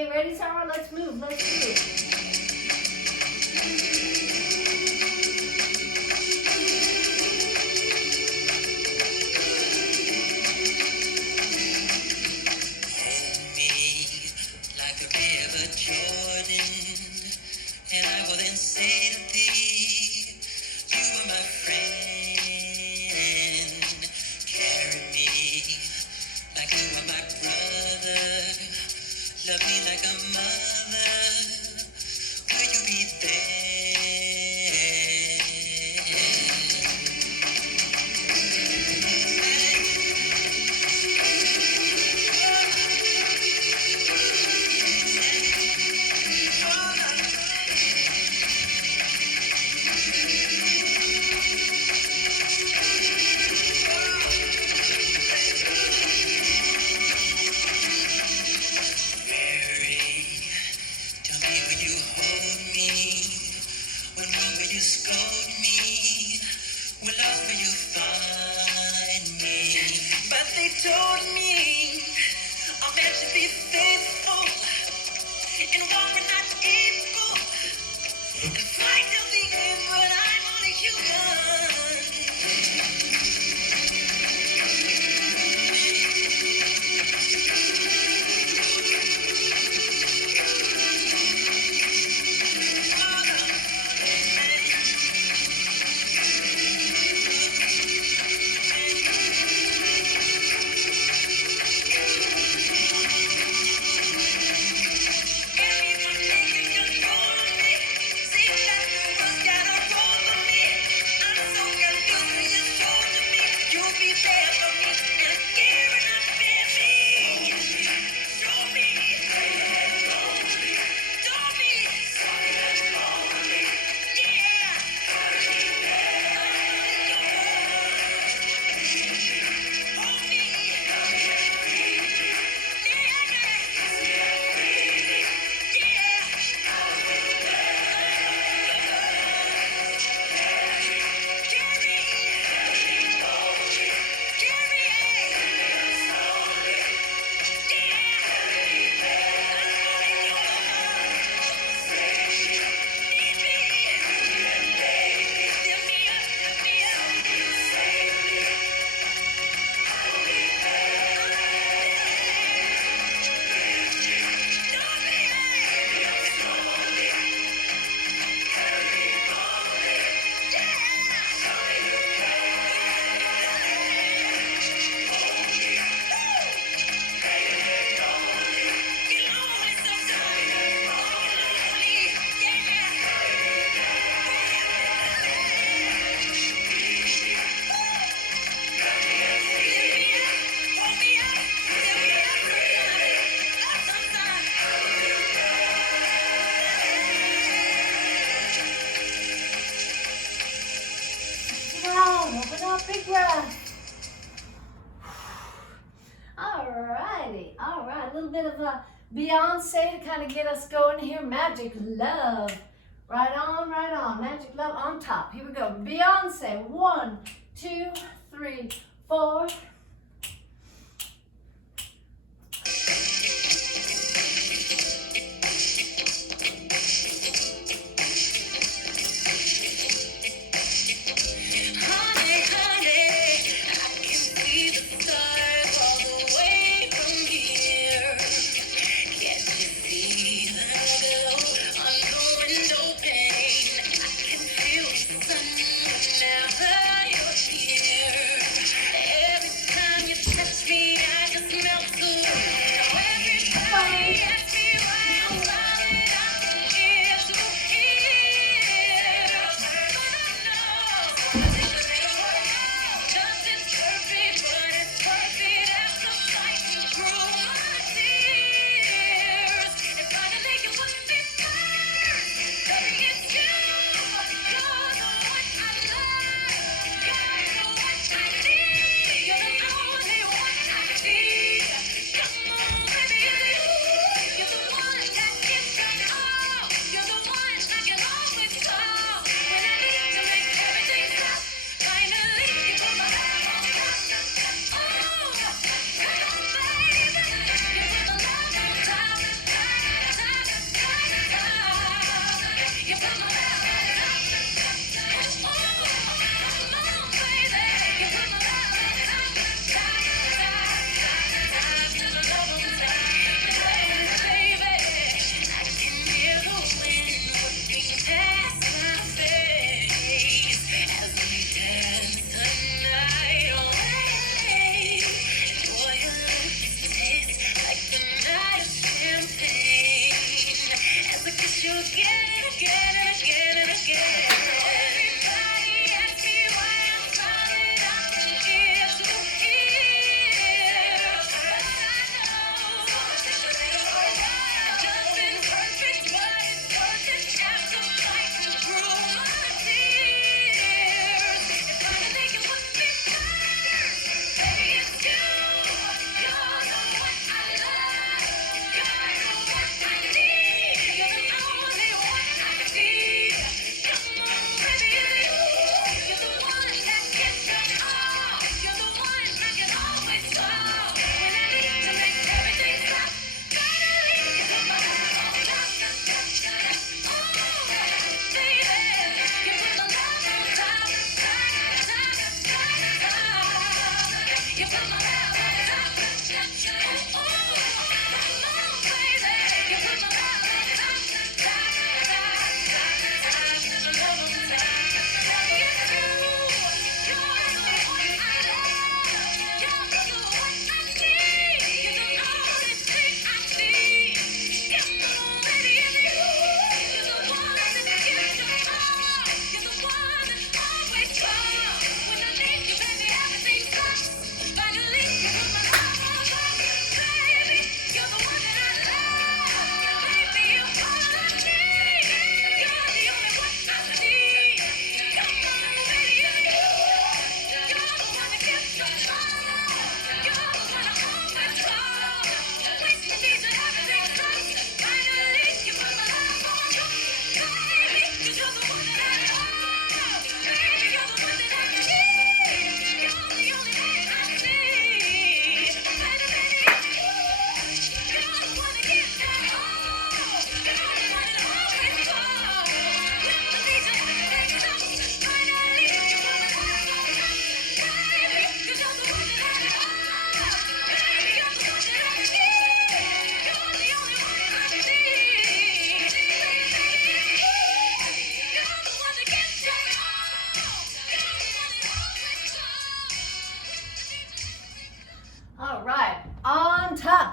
Okay, ready, Sarah? Let's move. Let's move. Hold me like the river Jordan, and I will then say to thee, you are my friend. Carry me like you are my brother. Love me like a mother. Will you be Mary, tell me, will you hold me? When wrong, will you scold me? When lost, will you find me? But they told me I'm meant to be faithful and walk when not able and fight till the end, but I'm only human. Down, open up, big breath. Alrighty, alright. A little bit of a Beyonce to kind of get us going here. Magic Love. Right on, right on. Magic Love on top. Here we go. Beyonce. 1, 2, 3, 4. Honey, honey, I can see the stars all the way from here. Can't you see the glow on your window pane? I can feel the sun whenever you're here. Every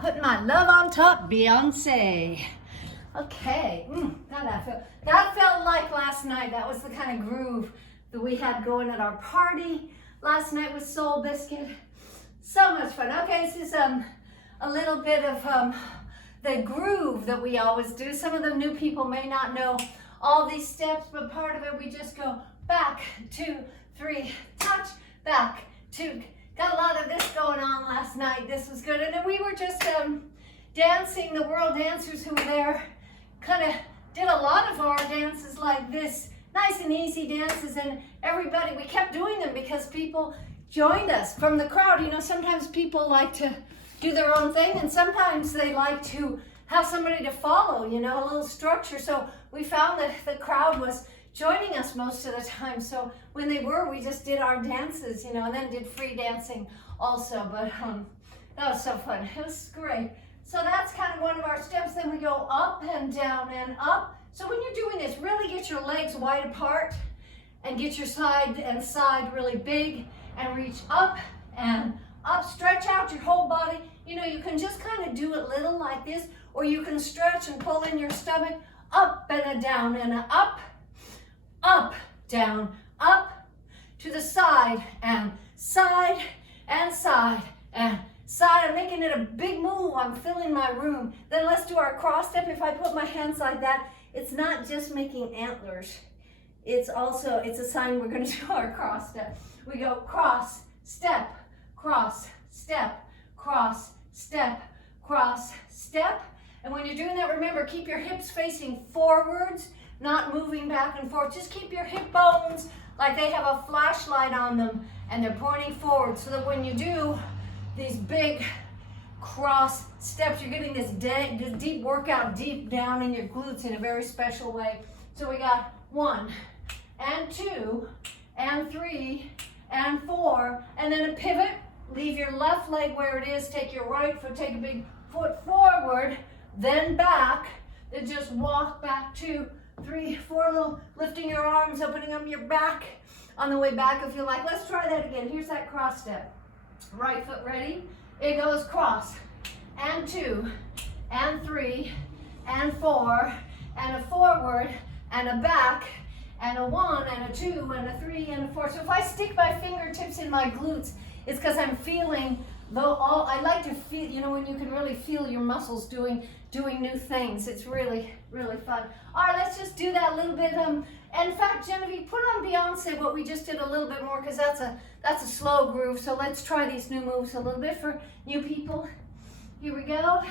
putting my love on top, Beyonce. Okay, that felt like last night. That was the kind of groove that we had going at our party last night with Soul Biscuit. So much fun. Okay, this is a little bit of the groove that we always do. Some of the new people may not know all these steps, but part of it we just go back, 2, 3, touch, back, 2. Got a lot of this going on last night. This was good. And then we were just dancing. The world dancers who were there kind of did a lot of our dances like this. Nice and easy dances. And everybody, we kept doing them because people joined us from the crowd. You know, sometimes people like to do their own thing, and sometimes they like to have somebody to follow, you know, a little structure. So we found that the crowd was joining us most of the time. So when they were, we just did our dances, you know, and then did free dancing also. But that was so fun. It was great. So that's kind of one of our steps. Then we go up and down and up. So when you're doing this, really get your legs wide apart and get your side and side really big and reach up and up. Stretch out your whole body. You know, you can just kind of do it little like this, or you can stretch and pull in your stomach, up and a down and a up, down, up, to the side and side and side and side. I'm making it a big move. I'm filling my room. Then let's do our cross step. If I put my hands like that, it's not just making antlers. It's also, it's a sign we're going to do our cross step. We go cross, step, cross, step, cross, step, cross, step. And when you're doing that, remember, keep your hips facing forwards, not moving back and forth. Just keep your hip bones like they have a flashlight on them and they're pointing forward, so that when you do these big cross steps, you're getting this deep workout deep down in your glutes in a very special way. So we got 1 and 2 and 3 and 4, and then a pivot. Leave your left leg where it is, take your right foot, take a big foot forward, then back, then just walk back 2, 3, 4, little lifting your arms, opening up your back on the way back if you like. Let's try that again. Here's that cross step. Right foot ready. It goes cross, and 2, and 3, and 4, and a forward, and a back, and a 1, and a 2, and a 3, and a 4. So if I stick my fingertips in my glutes, it's because I'm feeling, I like to feel, you know, when you can really feel your muscles doing new things. It's really, really fun. All right, let's just do that a little bit. In fact, Genevieve, put on Beyonce what we just did a little bit more, because that's a slow groove. So let's try these new moves a little bit for new people. Here we go.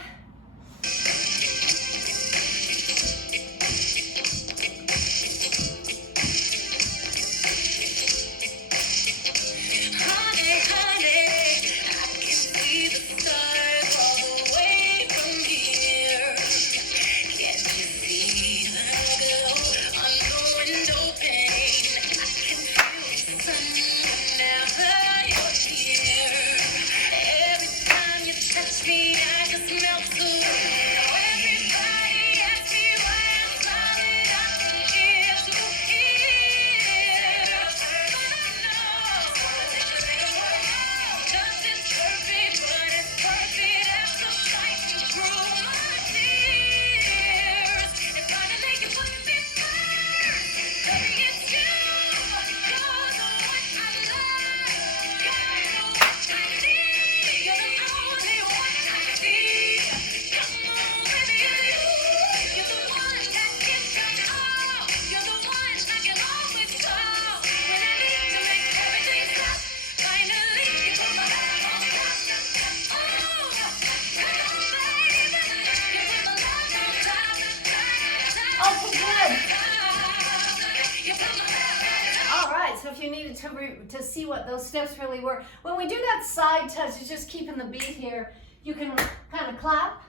To see what those steps really were. When we do that side touch, it's just keeping the beat here. You can kind of clap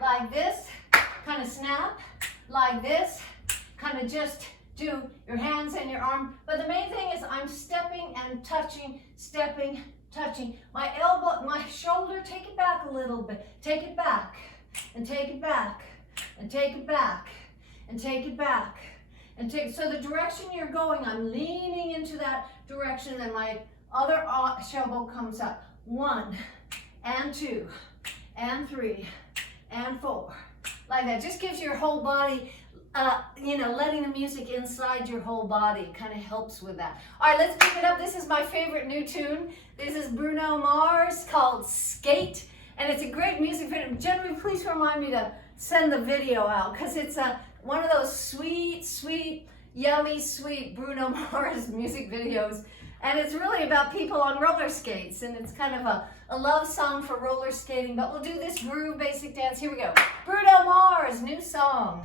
like this, kind of snap like this, kind of just do your hands and your arm. But the main thing is I'm stepping and touching, stepping, touching. My elbow, my shoulder, take it back a little bit. Take it back, and take it back, and take it back, and take it back. And so the direction you're going, I'm leaning into that direction, and my other shoulder comes up. 1 and 2 and 3 and 4. Like that. Just gives your whole body, letting the music inside your whole body kind of helps with that. All right, let's pick it up. This is my favorite new tune. This is Bruno Mars called Skate. And it's a great music video. Jeremy, please remind me to send the video out because it's one of those sweet, sweet, yummy, sweet Bruno Mars music videos. And it's really about people on roller skates. And it's kind of a love song for roller skating. But we'll do this groove basic dance. Here we go. Bruno Mars, new song.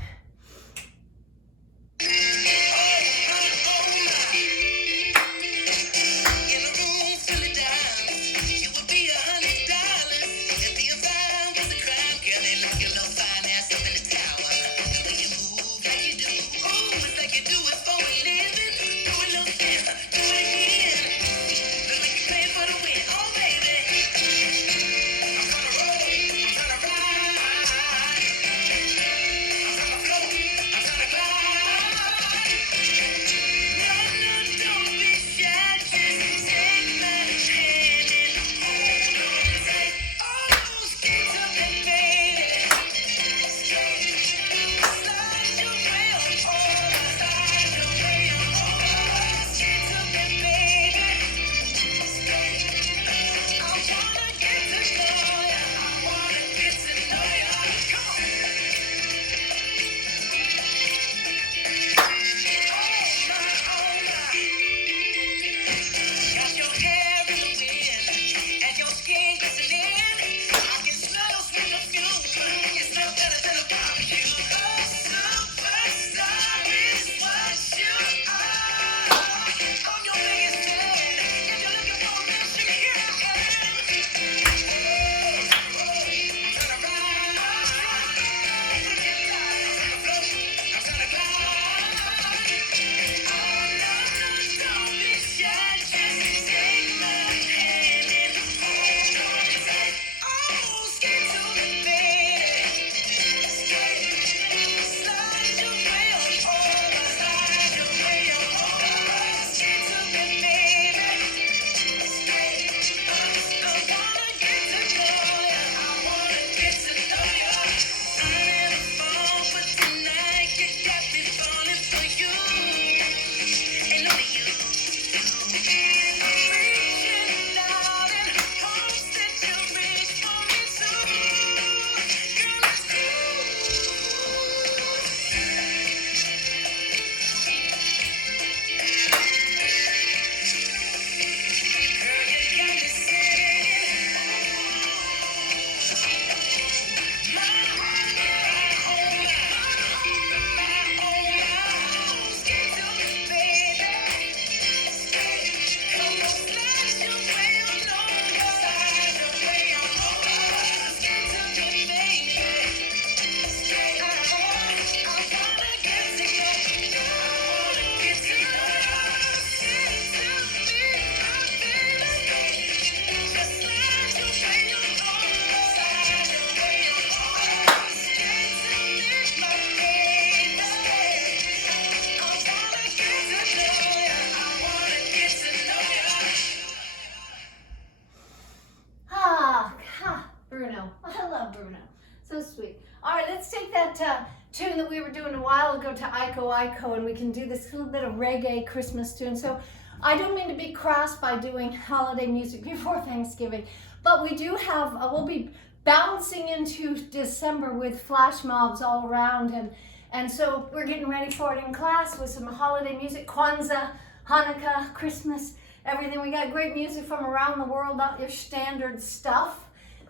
So sweet. All right, let's take that tune that we were doing a while ago to Iko Iko, and we can do this little bit of reggae Christmas tune. So I don't mean to be cross by doing holiday music before Thanksgiving, but we do have, we'll be bouncing into December with flash mobs all around, and so we're getting ready for it in class with some holiday music, Kwanzaa, Hanukkah, Christmas, everything. We got great music from around the world, not your standard stuff.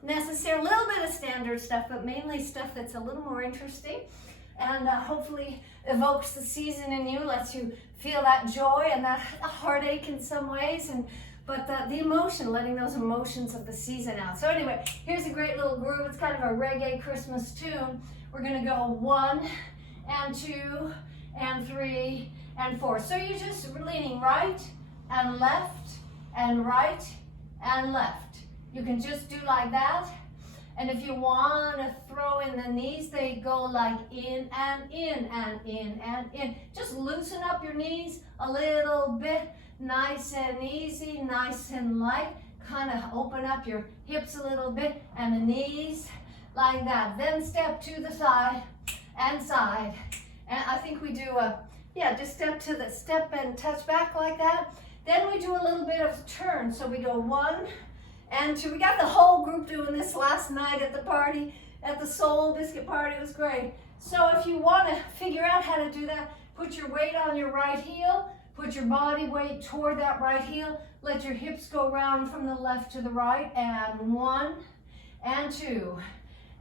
Necessary, a little bit of standard stuff, but mainly stuff that's a little more interesting and hopefully evokes the season in you, lets you feel that joy and that heartache in some ways, but the emotion, letting those emotions of the season out. So anyway, here's a great little groove. It's kind of a reggae Christmas tune. We're gonna go 1 and 2 and 3 and 4. So you're just leaning right and left and right and left. You can just do like that. And if you want to throw in the knees, they go like in and in and in and in. Just loosen up your knees a little bit, nice and easy, nice and light. kind of open up your hips a little bit and the knees like that. Then step to the side and side. And I think we do just step and touch back like that. Then we do a little bit of turn. So we go 1 and 2. We got the whole group doing this last night at the party, at the Soul Biscuit party. It was great. So if you want to figure out how to do that, put your weight on your right heel, put your body weight toward that right heel, let your hips go round from the left to the right, and 1 and 2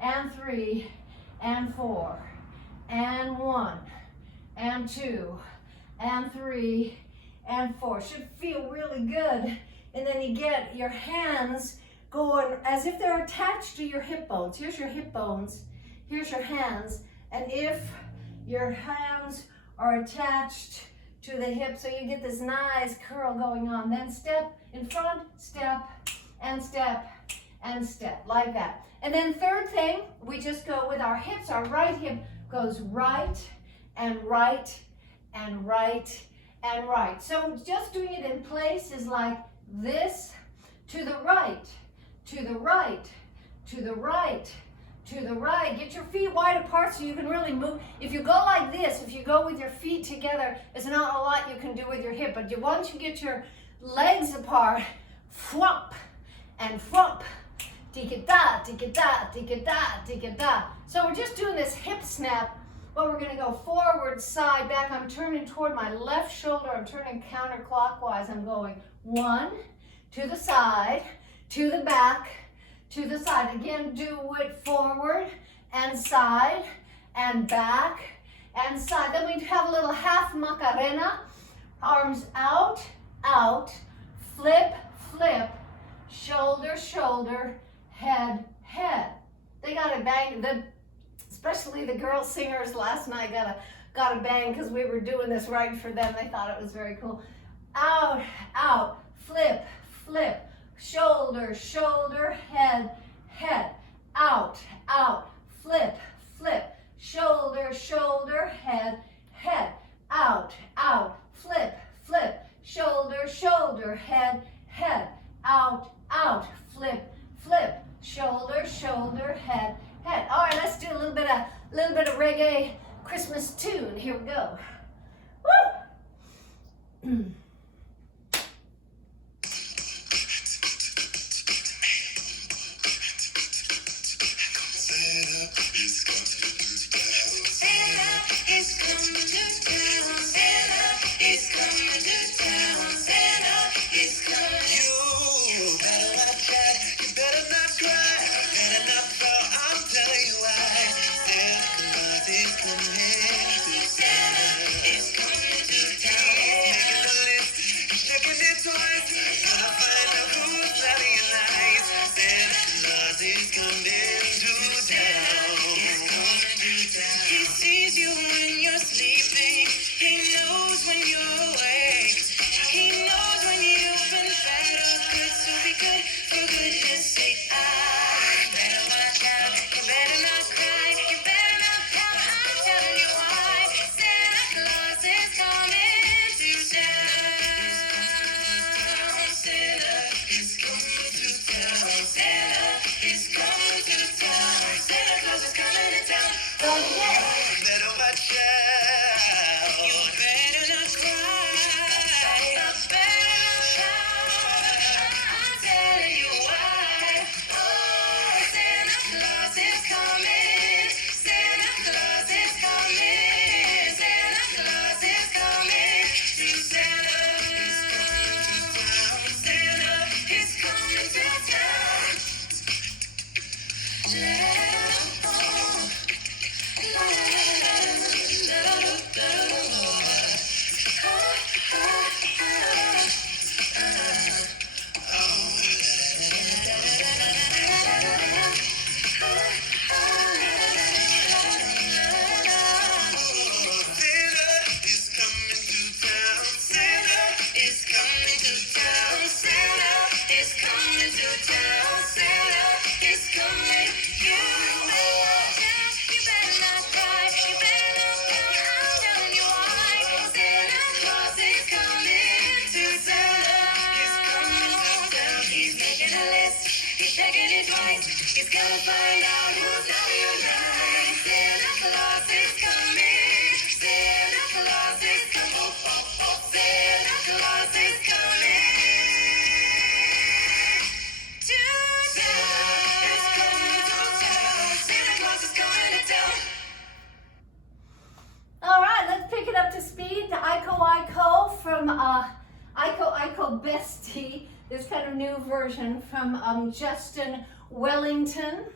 and 3 and 4 and 1 and 2 and 3 and 4. Should feel really good. And then you get your hands going as if they're attached to your hip bones. Here's your hip bones, here's your hands, and if your hands are attached to the hip, so you get this nice curl going on. Then step in front, step, and step, and step, like that. And then third thing, we just go with our hips. Our right hip goes right, and right, and right, and right. So just doing it in place is like this, to the right, to the right, to the right, to the right. Get your feet wide apart so you can really move. If you go like this, if you go with your feet together, there's not a lot you can do with your hip, but once you get your legs apart, flop and flop, tika-da, tika-da, tika-da, tika-da. So we're just doing this hip snap, but we're gonna go forward, side, back. I'm turning toward my left shoulder. I'm turning counterclockwise. I'm going 1, to the side, to the back, to the side. Again, do it forward and side and back and side. Then we have a little half Macarena. Arms out, out, flip, flip, shoulder, shoulder, head, head. They got a bang. Especially the girl singers last night got a bang because we were doing this right for them. They thought it was very cool. Out, out, flip, flip, shoulder, shoulder, head, head, out, out, flip, flip, shoulder, shoulder, head, head, out, out, flip, flip, shoulder, shoulder, head, head, out, out, flip, flip, shoulder, shoulder, head, head. All right, let's do a little bit of reggae Christmas tune. Here we go. Woo! kind of new version from Justin Wellington.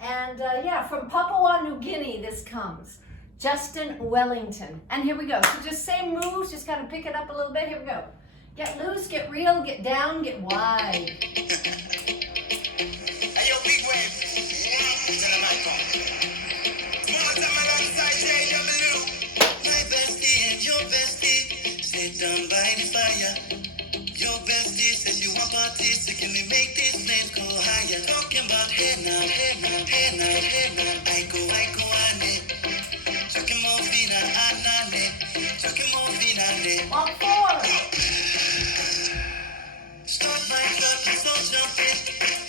And yeah, from Papua New Guinea this comes. Justin Wellington. And here we go. So just same moves, just kind of pick it up a little bit. Here we go. Get loose, get real, get down, get wide. Hey, yo, big wave. Tell 'em I come. More time alongside JW. My bestie and your bestie sit down by the fire. Your bestie says you want parties, so can we make this place go higher? Talking about hey now, hey now, hey now, hey now. I go, on it. Talking more fina, anane. Talking more fina, Walk forward. Start my clock, let's all jump in.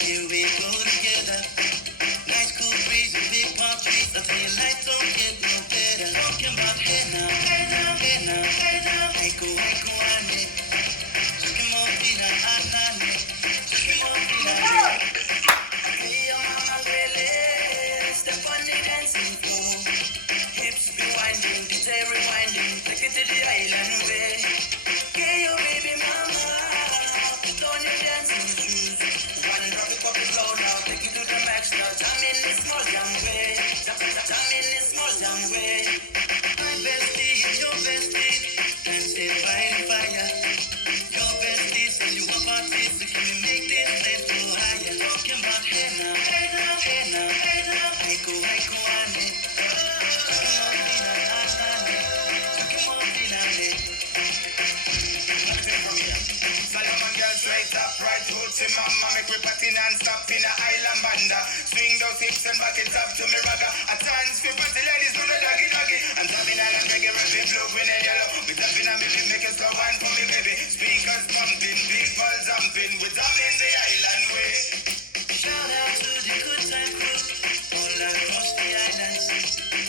Here we go together. Nice cool breeze and big palm trees. I tell you, life don't get no better. Talking about hey now, hey now, hey now, hey now. I go, on it. Talking more fina, anane. Talking more fina, hey, your mama really. Step on the dancing floor. Hips be winding, detail rewinding. Take it to the island way. Yeah, your baby mama. Put on your dancing shoes. Run and drop it, pop it low now. Take it to the max now. Jam in this small jam way. Jam in this small jam way. My bestie and your bestie dancing by the fire. Your bestie says you want parties, so can we make this place go higher? Talking about hey now, hey now, hey now, hey now. I go, on it. Talking more fina, anane. Talking more fina, from here. Solomon girl straight up, right roots in mama. Make we party non-stop in a island banda. Swing those hips and back it up to me ragga. At times we party ladies do the doggy doggy. I'm tapping island reggae, rapping blue, green and yellow. We tapping and we make a slow wine for me baby. Speakers pumping, people jumping. We tapping the island way. Shout out to the good time crew all across the island.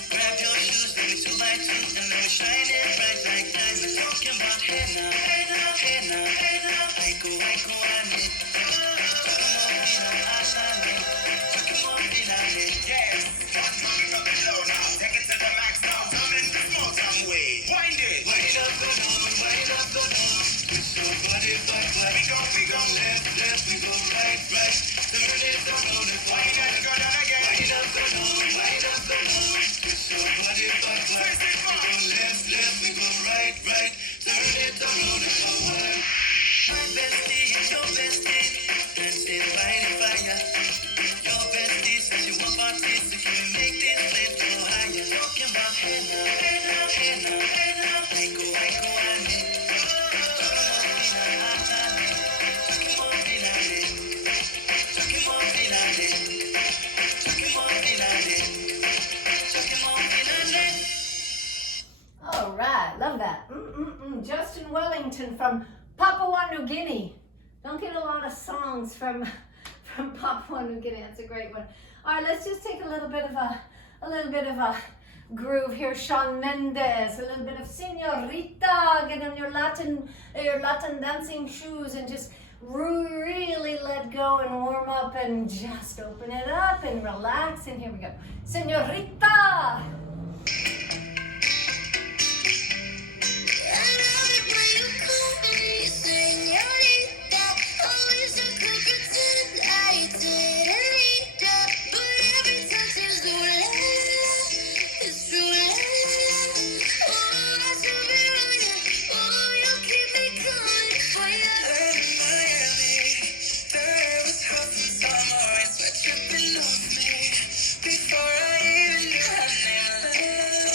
Grab your shoes, baby, 2 by 2, and now we're shining bright like diamonds. Talking about hey now, hey now, hey now, hey now. I go, on it. Talking more fina, anane. Talking more fina, yes. One time it up and low now. Take it to the max now. Jump in the small jam way. Wind it. Wind up and on, wind up and on. Twist your body back. We go left, we go right. Turn it around and wind up, go down again. Wind up and on, wind up and on. Twist your body back. We go left, we go right. Turn it around and forward. My bestie and your bestie dancing by the fire. Your bestie says you want parties, so can we make this place go higher? Talking about hey now, hey now, hey now, hey now. I go, on it. Talking more fina, anane. Talking more fina, talking more fina, talking more fina, All right, love that. Justin Wellington from Papua New Guinea. Don't get a lot of songs from Papua New Guinea. That's a great one. All right, let's just take a little bit of a groove here. Shawn Mendes, a little bit of Señorita. Get on your Latin dancing shoes and just really let go and warm up and just open it up and relax. And here we go. Señorita. Before I even knew her name.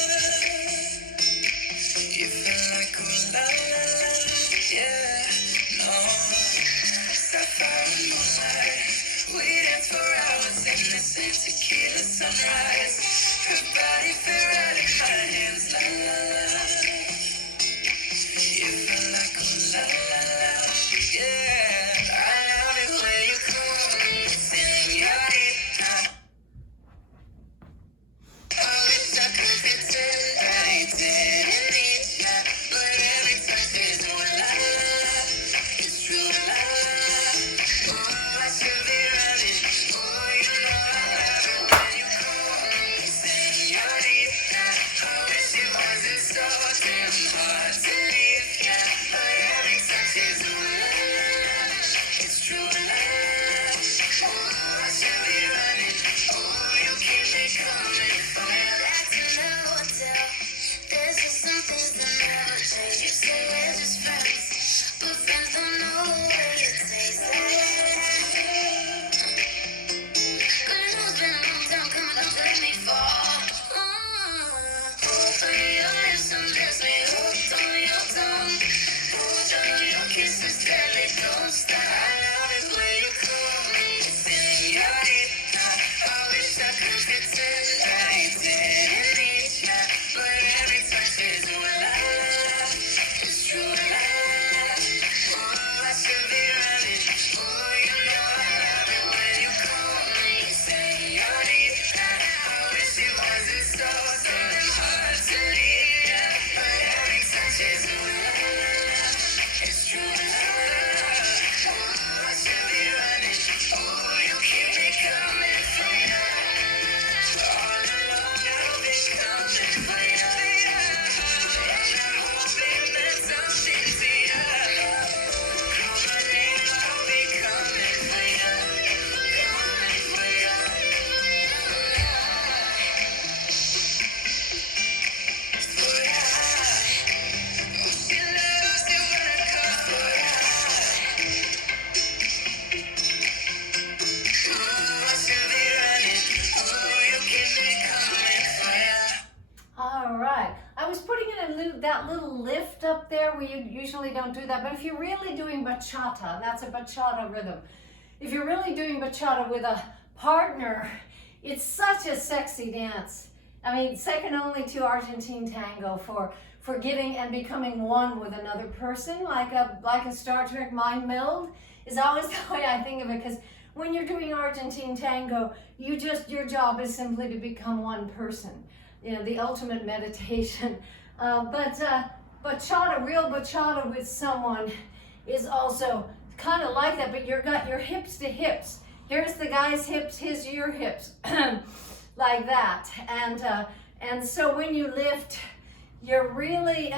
that little lift up there, where you usually don't do that, but if you're really doing bachata, and that's a bachata rhythm, if you're really doing bachata with a partner, it's such a sexy dance. I mean, second only to Argentine tango for getting and becoming one with another person, like a Star Trek mind meld, is always the way I think of it. Because when you're doing Argentine tango, your job is simply to become one person. You know, the ultimate meditation. But bachata, real bachata with someone, is also kind of like that. But you've got your hips to hips. Here's the guy's hips, here's your hips, like that. And so when you lift, you're really,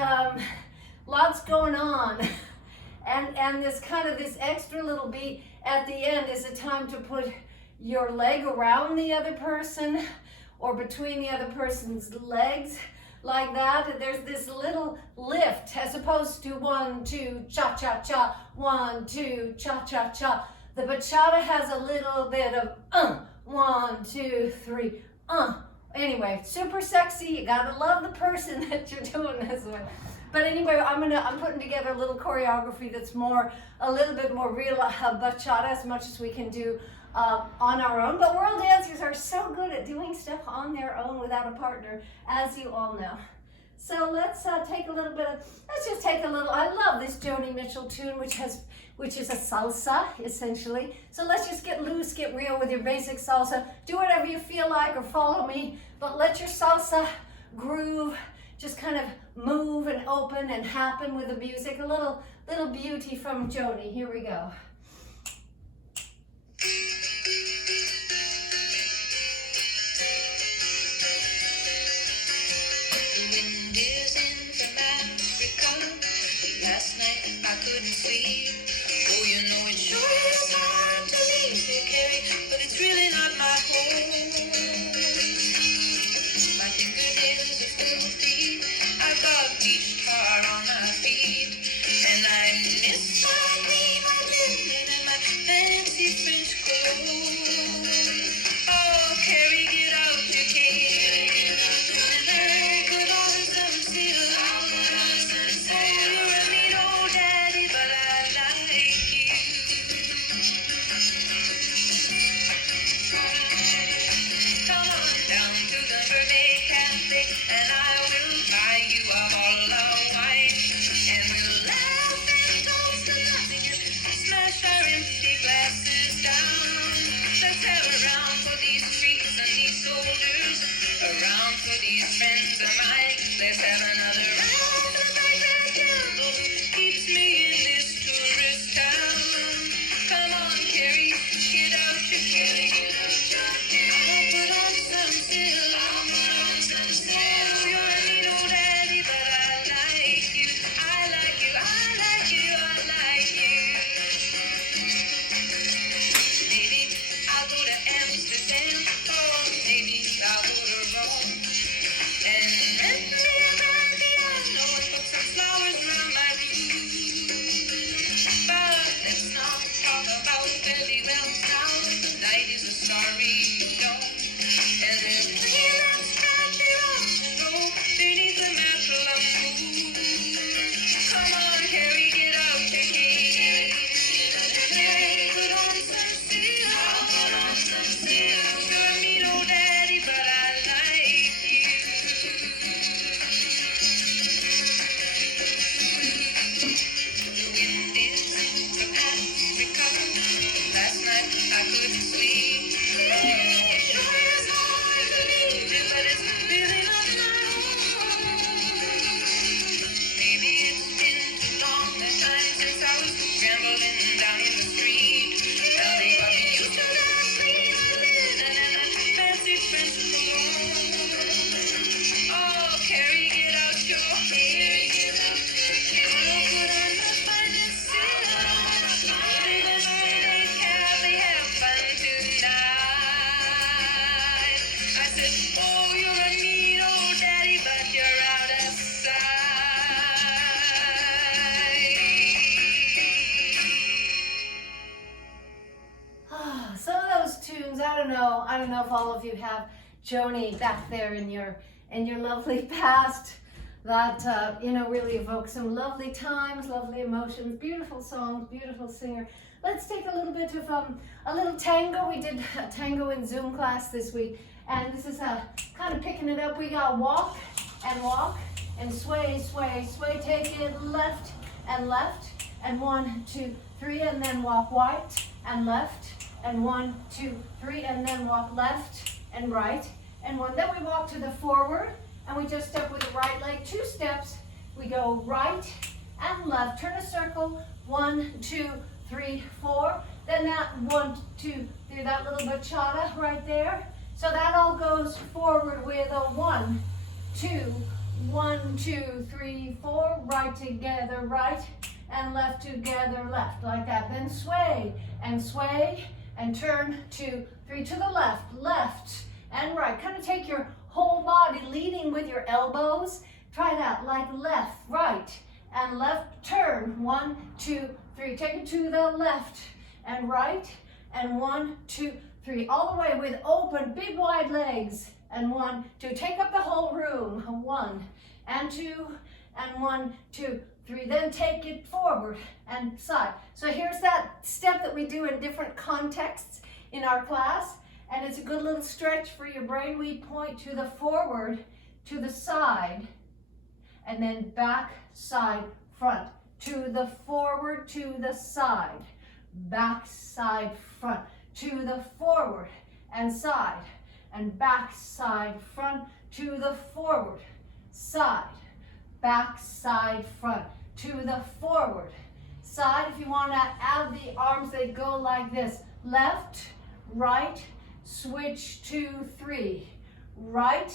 lots going on. And this kind of this extra little beat at the end is a time to put your leg around the other person or between the other person's legs, like that. And there's this little lift as opposed to 1, 2, cha-cha-cha, 1, 2, cha-cha-cha. The bachata has a little bit of 1, 2, 3, Anyway, super sexy. You gotta love the person that you're doing this with. But anyway, I'm putting together a little choreography that's a little bit more real bachata, as much as we can do on our own. But world dancers are so good at doing stuff on their own without a partner, as you all know. So let's just take a little, I love this Joni Mitchell tune, which is a salsa, essentially. So let's just get loose, get real with your basic salsa. Do whatever you feel like or follow me, but let your salsa groove, just kind of move and open and happen with the music. A little beauty from Joni. Here we go. Last night I couldn't sleep. Oh, you know it sure is hard to leave you, Carrie, but it's really not my home. My fingernails are still free. I've got beach tar on my feet, and I miss my cream, my linen, and my fancy French clothes. Oh, Carrie, get out your cane, and put on some silk. Let's have another round of my candle keeps me in this tourist town. Come on, Carrie, get out your cane. I'll put on some silk. Oh, you're a neat old daddy, but I like you. I like you, I like you, I like you. Maybe I'll go to Amsterdam, or maybe I'll go to Rome. And rent me a grand piano and put some flowers around my room. But let's not talk about belly wells now. The night is a starry dawn, and there's freelance country rock and roll beneath the Macklemore moon. Come on, Harry, get out your cane. Put on some silk. You're a mean old daddy, but I like you. The wind is from Africa. Last night I couldn't sleep. Oh, it sure is hard to leave it, but it's really not my home. Maybe it's been too long that time since I was rambling down in the street. Well, they got me used to that clean linen and that fancy French cologne. Oh, Carrie, get out your cane. I'll put on the finest silk. Leave a birthday cab, they have fun tonight. I said, oh, you're a mean old daddy, but you're out of sight. Some of those tunes, I don't know if all of you have Joni back there in your lovely past. that, really evokes some lovely times, lovely emotions, beautiful songs, beautiful singer. Let's take a little bit of a little tango. We did a tango in Zoom class this week, and this is kind of picking it up. We got walk and sway, sway, sway. Take it left, and 1, 2, 3, and then walk right and left, and 1, 2, 3, and then walk left and right, and 1. Then we walk to the forward, and we just step with the right leg. 2 steps. We go right and left. Turn a circle. 1, 2, 3, 4. Then that 1, 2, 3. That little bachata right there. So that all goes forward with a 1, 2, 1, 2, 3, 4. Right together, right, and left together, left, like that. Then sway, and turn 2, 3 to the left, left and right. Kind of take your whole body, leading with your elbows. Try that, like left, right, and left. Turn 1, 2, 3. Take it to the left and right, and 1, 2, 3. All the way with open, big wide legs. And 1, 2. Take up the whole room. 1 and 2, and 1, 2, 3. Then take it forward and side. So here's that step that we do in different contexts in our class. And it's a good little stretch for your brain. We point to the forward, to the side, and then back, side, front. To the forward, to the side, back, side, front. To the forward and side, and back, side, front. To the forward, side, back, side, front. To the forward, side. If you want to add the arms, they go like this. Left, right, switch 2, 3. Right,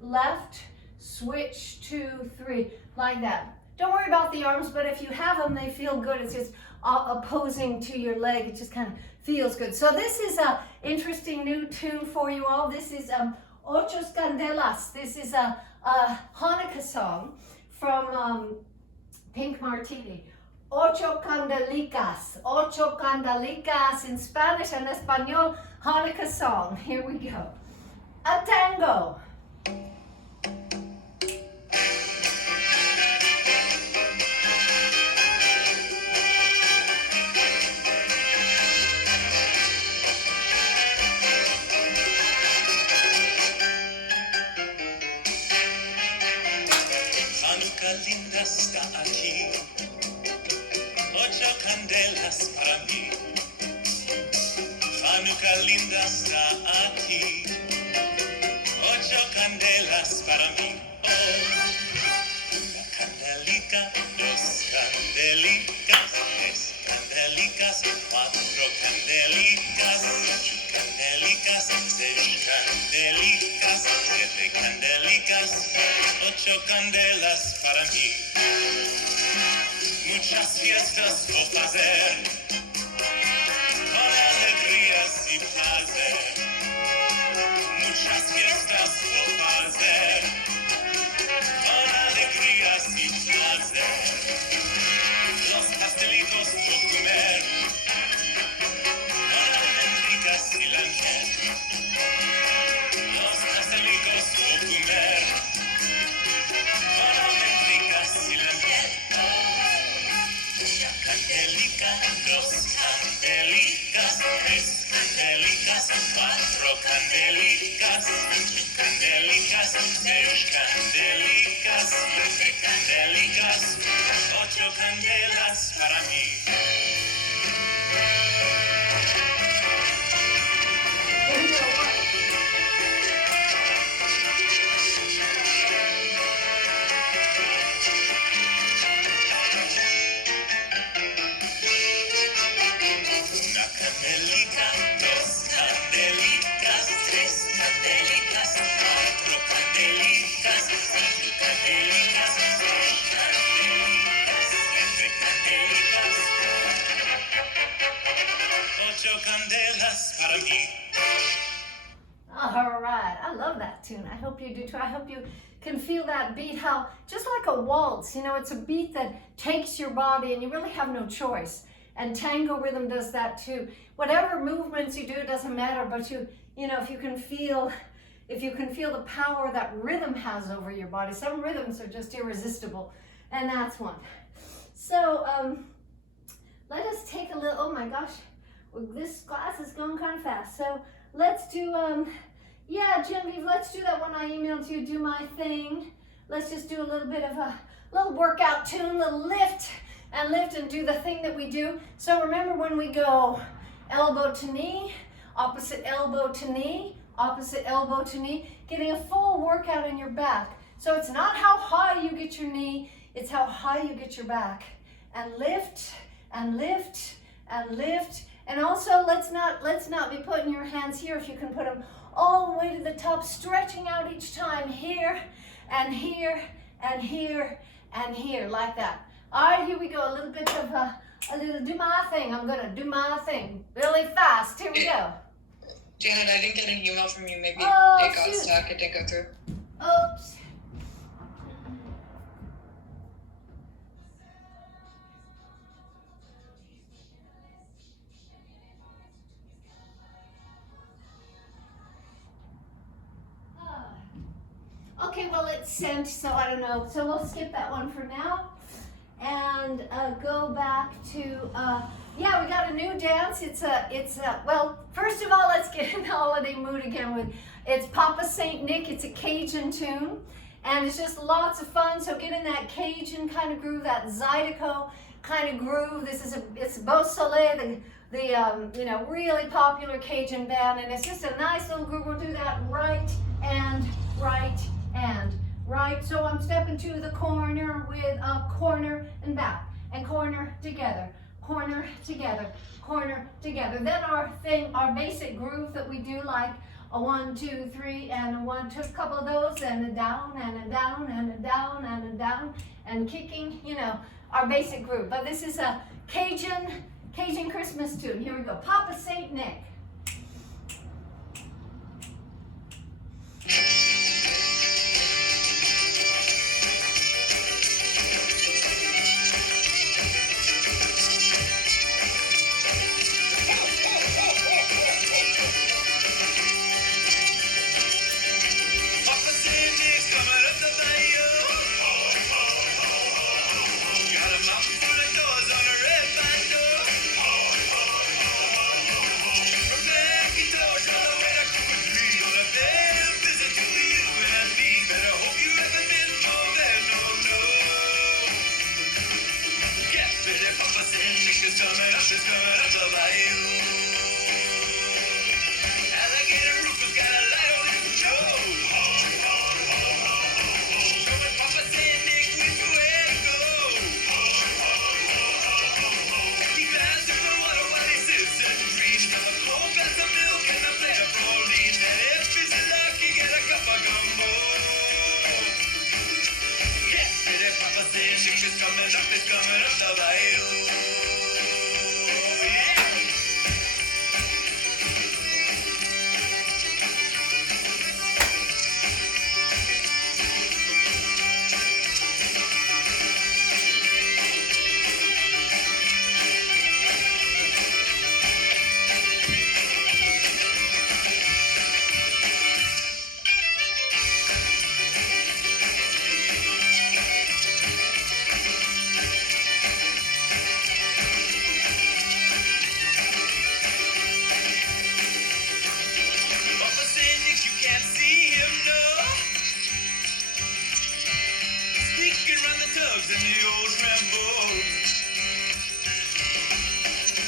left, switch 2, 3. Like that. Don't worry about the arms, but if you have them, they feel good. It's just opposing to your leg. It just kind of feels good. So this is an interesting new tune for you all. This is Ocho Candelas. This is a Hanukkah song from Pink Martini. Ocho Candelicas. Ocho Candelicas in Spanish and Espanol. Hanukkah song. Here we go. A tango. Linda está aquí, 8 candelas para mí. Hanukkah linda está aquí, 8 candelas para mí. Oh, una candelica, 2 candelicas, 3 candelicas, 4 candelicas, 8 candelicas, 6 candelicas, 7 candelicas, 8 candelas para mí. Muchas fiestas vou fazer, con alegrías y placer. Muchas fiestas vou fazer, con alegrías y placer. Los pastelitos vou comer, con almendricas y la miel. Los pastelitos vou comer, con almendricas y la miel. Una candelica, 2 candelicas, 3 candelicas, 4 candelicas, 5 candelicas, 6 candelicas, 7 candelicas, 8 candelas para mí. Una candelica, 2 candelicas, 3 candelicas, 4 candelicas, 5 candelicas, 6 candelicas, 7 candelicas, 8 candelas para mí. All right, I love that tune. I hope you do too. I hope you can feel that beat, how just like a waltz, it's a beat that takes your body and you really have no choice. And tango rhythm does that too. Whatever movements you do, it doesn't matter, but if you can feel, if you can feel the power that rhythm has over your body. Some rhythms are just irresistible, and that's one. So let us take a little, oh my gosh, this class is going kind of fast. So let's do, yeah, Genevieve, let's do that one I emailed you, Do My Thing. Let's just do a little bit of a little workout tune, little lift and do the thing that we do. So remember when we go elbow to knee, opposite elbow to knee, opposite elbow to knee, getting a full workout in your back. So it's not how high you get your knee, it's how high you get your back. And lift and lift and lift. And also let's not be putting your hands here. If you can put them all the way to the top, stretching out each time, here and here and here and here, like that. All right, here we go. A little bit of a little do my thing. I'm gonna do my thing really fast. Here we go. Janet, I didn't get an email from you. Maybe Oh, it got shoot. stuck. It didn't go through. Oops. Okay, well it's sent, so I don't know. So we'll skip that one for now and go back to, yeah, we got a new dance. Well, first of all, let's get in the holiday mood again it's Papa Saint Nick. It's a Cajun tune, and it's just lots of fun. So get in that Cajun kind of groove, that Zydeco kind of groove. It's Beau Soleil, the really popular Cajun band, and it's just a nice little groove. We'll do that right and right and right. So I'm stepping to the corner with a corner and back and corner together, corner together, corner together. Then our basic groove that we do, like a 1, 2, 3 and a 1, 2, a couple of those, and a down and a down and a down and a down, and kicking, our basic groove. But this is a Cajun Christmas tune. Here we go. Papa Saint Nick. Papa Saint Nick's coming up the bayou. Got a mouth full of doors on a red banjo. From Blackie George all the way to Cooper Tree, gonna pay a visit to you and me. Better hope you haven't been moving, no. Get ready, Papa Saint Nick is coming up the bayou. Alligator Rufus got a light on his nose. Showing Papa Saint Nick which way to go. He climbs through the water while he sits and dreams of a cold glass of milk and a plate of pralines. And if he's lucky, get a cup of gumbo. Get ready, Papa Saint Nick is coming up the bayou. Yeah. Papa Saint Nick, you can't see him, no. Sneaking around the tugs and the old tramboat.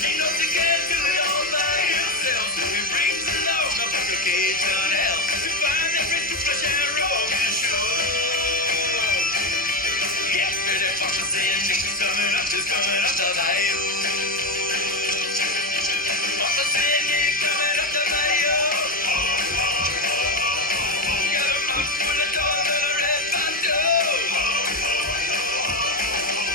He knows he can't do it all by himself, so he brings along a bunch of Cajun help to find every toothbrush and roll and show. Get ready, Papa Saint Nick is coming up the bayou. Papa Saint Nick coming up the bayou. Got a mouth full of doors and a red banjo.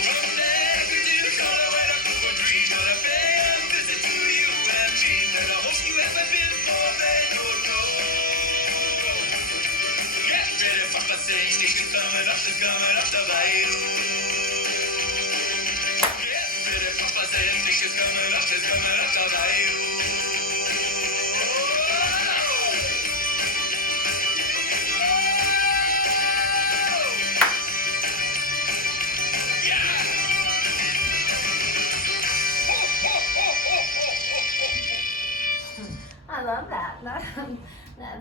From Niagara to Colorado to Cooper Tree, gonna pay a visit to you and me. Better hope you haven't been more than no. Get ready, Papa Saint Nick is coming up the bayou. Get ready, Papa Saint Nick is coming up the bayou.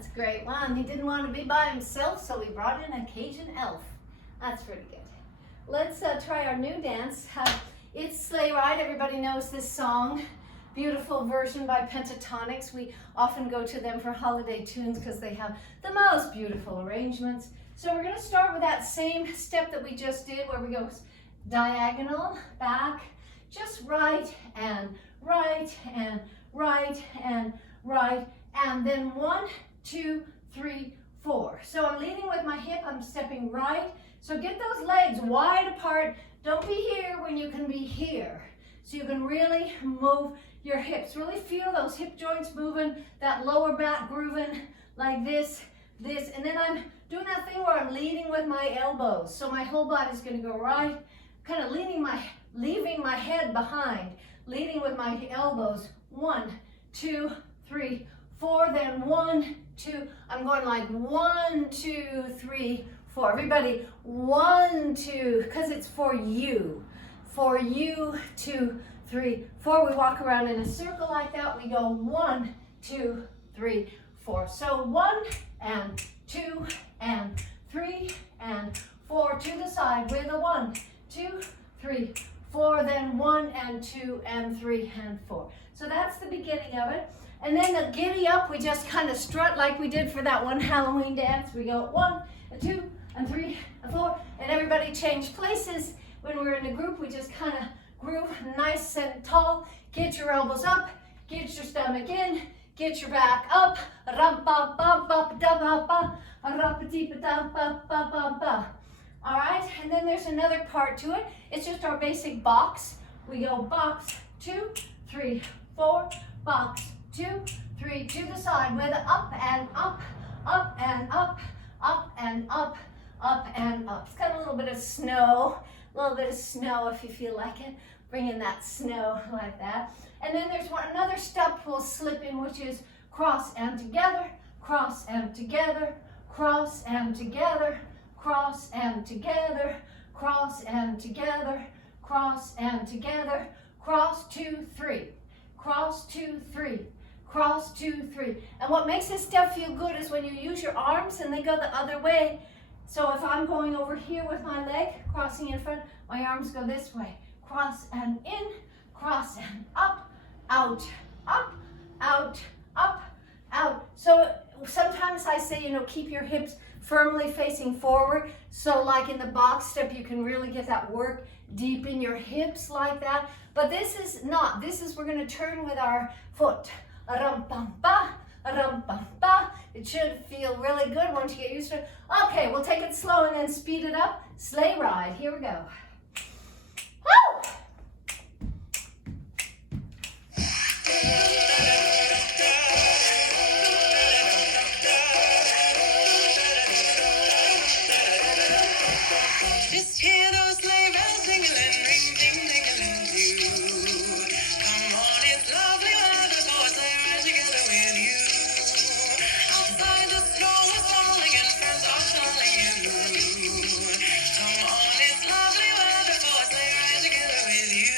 That's a great one. He didn't want to be by himself, so he brought in a Cajun elf. That's pretty good. Let's try our new dance. It's Sleigh Ride. Everybody knows this song. Beautiful version by Pentatonix. We often go to them for holiday tunes because they have the most beautiful arrangements. So we're going to start with that same step that we just did, where we go diagonal, back, just right and right and right and right, and then 1, 2, 3, 4. So I'm leading with my hip, I'm stepping right. So get those legs wide apart. Don't be here when you can be here. So you can really move your hips. Really feel those hip joints moving, that lower back grooving like this, and then I'm doing that thing where I'm leading with my elbows. So my whole body's gonna go right, kind of leaving my head behind, leading with my elbows. 1, 2, 3, 4, then 1, 2. I'm going like 1, 2, 3, 4. Everybody, 1, 2, because it's for you. For you, 2, 3, 4. We walk around in a circle like that. We go 1, 2, 3, 4. So 1 and 2 and 3 and 4 to the side with a 1, 2, 3, 4, then 1 and 2 and 3 and 4. So that's the beginning of it. And then the giddy up, we just kind of strut like we did for that one Halloween dance. We go 1 and 2 and 3 and 4, and everybody change places. When we're in a group, we just kind of groove nice and tall. Get your elbows up, get your stomach in, get your back up. All right, and then there's another part to it. It's just our basic box. We go box, 2, 3, 4, box, 2, 3, to the side with up and up, up and up, up and up, up and up. It's got a little bit of snow if you feel like it. Bring in that snow like that. And then there's another step we'll slip in, which is cross and together, cross and together, cross and together, cross and together, cross and together, cross and together, cross 2, 3, cross 2, 3, cross 2, 3. And what makes this step feel good is when you use your arms and they go the other way. So if I'm going over here with my leg, crossing in front, my arms go this way. Cross and in, cross and up, out, up, out, up, out. So sometimes I say, keep your hips firmly facing forward. So like in the box step, you can really get that work deep in your hips like that. But this is not. We're going to turn with our foot. Rum-bum-ba, rum-bum-ba. It should feel really good once you get used to it. Okay, we'll take it slow and then speed it up. Sleigh ride. Here we go. Woo! Just hear those sleigh bells jingling, ring, ding, ding-a-ling, too. Come on, it's lovely weather, so I sleigh ride together with you. Outside the snow is falling and friends are calling you. Come on, it's lovely weather, so I sleigh ride together with you.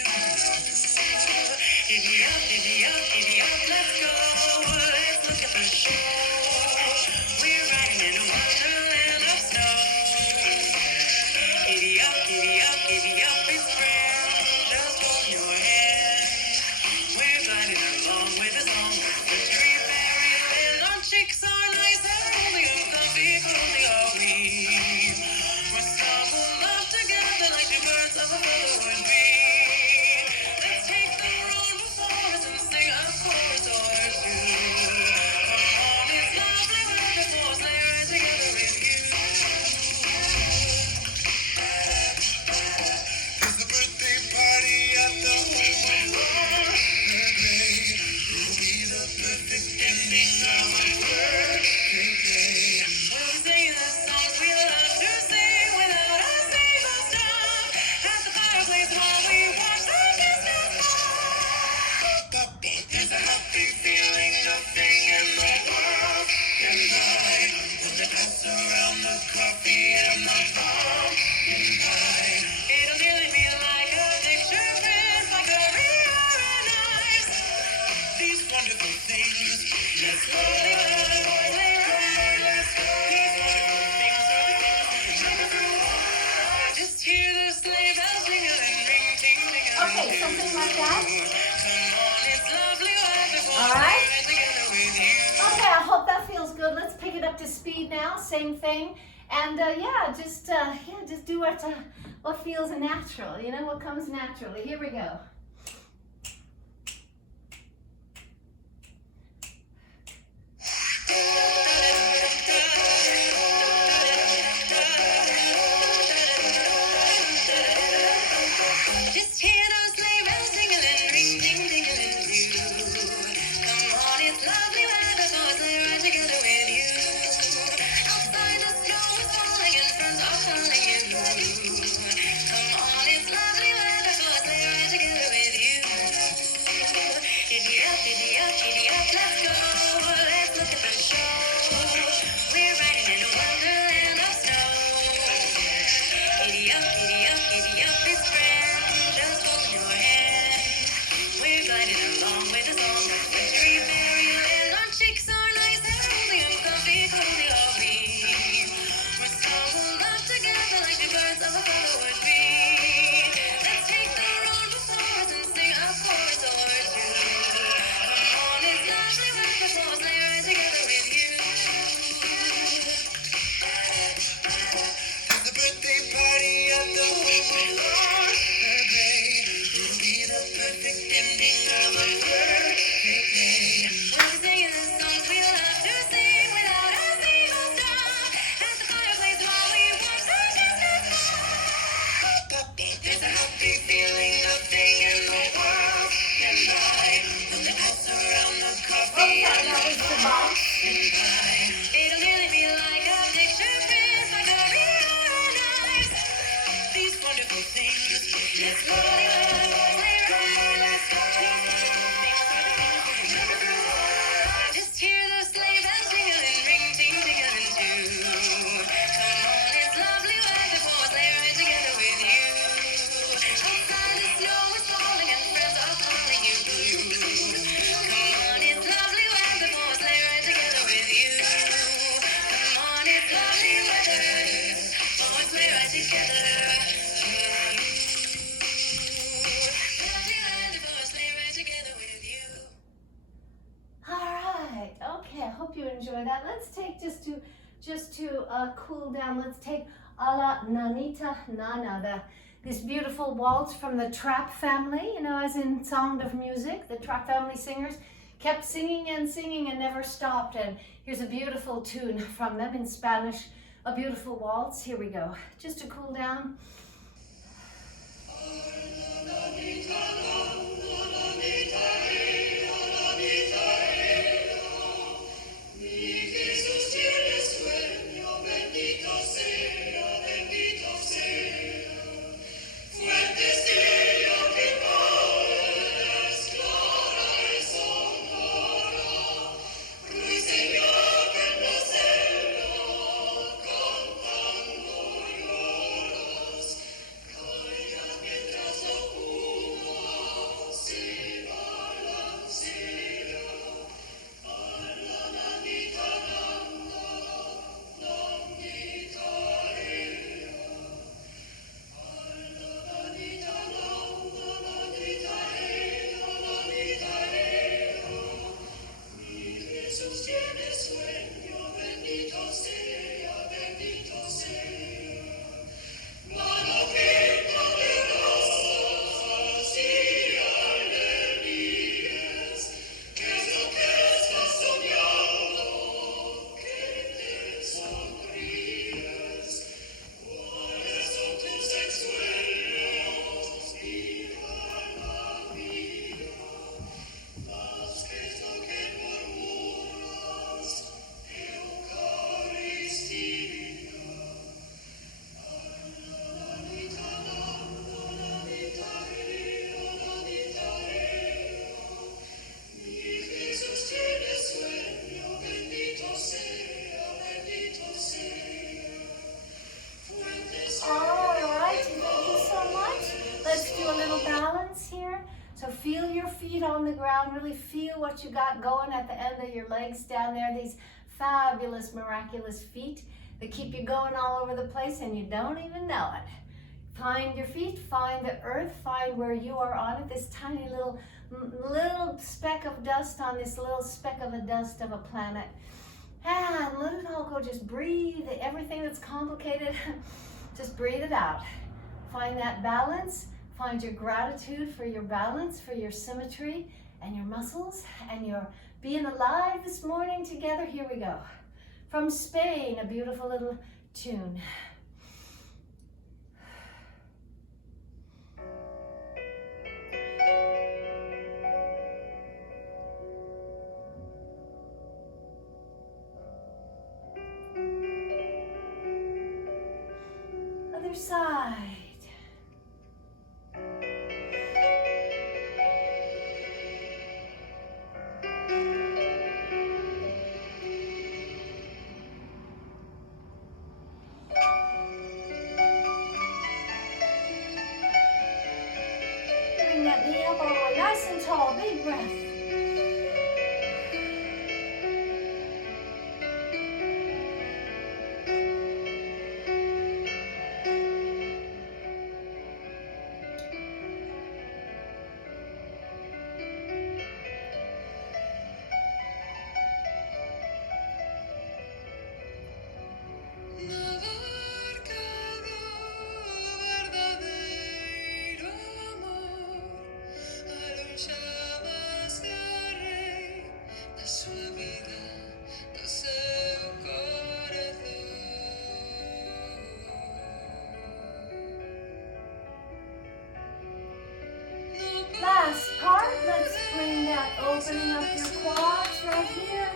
Giddy up, giddy up, giddy up. to speed now, same thing. And just do what feels natural, you know, what comes naturally. Here we go. Just hear those sleigh bells jingling, ring, ding, dingling too. Come on, it's lovely weather, so I sleigh ride together with you. Outside the snow is falling and friends are calling you. Come on, it's lovely weather, so I sleigh ride together with you. Giddy up, let's go. Let's look at the show. We're riding in a wonderland of snow. Giddy up, this friend, just holding your hand. We're gliding along with a song of wintry fairyland. Our cheeks are nice and rosy and comfy, cozy are we. We're snuggled up together like the birds of a feather would be. Let's take the road before us and sing a chorus or two. Come on, it's lovely weather, so I'll sleigh ride together with you. It's the birthday party of the whole birthday. It'll be the perfect ending of a perfect day. We're singing the songs we love to sing without a single stop. At the fireplace while we watch the chestnuts pop. There's a happy feeling of taking the world and by. When they pass around the coffee and That was the box. it'll nearly be like a picture print by Korean eyes. These wonderful things, it's lovely let's go. Just hear the sleigh bells jingling, ring, ting, tingling too. Come on, it's lovely weather, so I'll sleigh ride together with you. Outside the snow is falling and friends are calling you blue. Come on, it's lovely weather, so I'll sleigh ride together with you. Come on, it's lovely weather, so I'll sleigh ride together with you. Lovely weather, so I'll sleigh ride together with you. All right. Okay. I hope you enjoy that. Let's take just to cool down. Let's take Alla Nanita Nana, this beautiful waltz from the Trapp family. You know, as in Sound of Music, the Trapp family singers kept singing and never stopped. And here's a beautiful tune from them in Spanish, a beautiful waltz. Here we go. Just to cool down. So feel your feet on the ground, really feel what you got going at the end of your legs down there, these fabulous, miraculous feet that keep you going all over the place and you don't even know it. Find your feet, find the earth, find where you are on it, this tiny little speck of dust on this little speck of a dust of a planet. And let it all go. Just breathe. Everything that's complicated, just breathe it out. Find that balance. Find your gratitude for your balance, for your symmetry and your muscles and your being alive this morning together. Here we go. From Spain, a beautiful little tune. Other side. Bring that knee up all the way nice and tall. Big breath. Last part, let's bring that opening up your quads right here.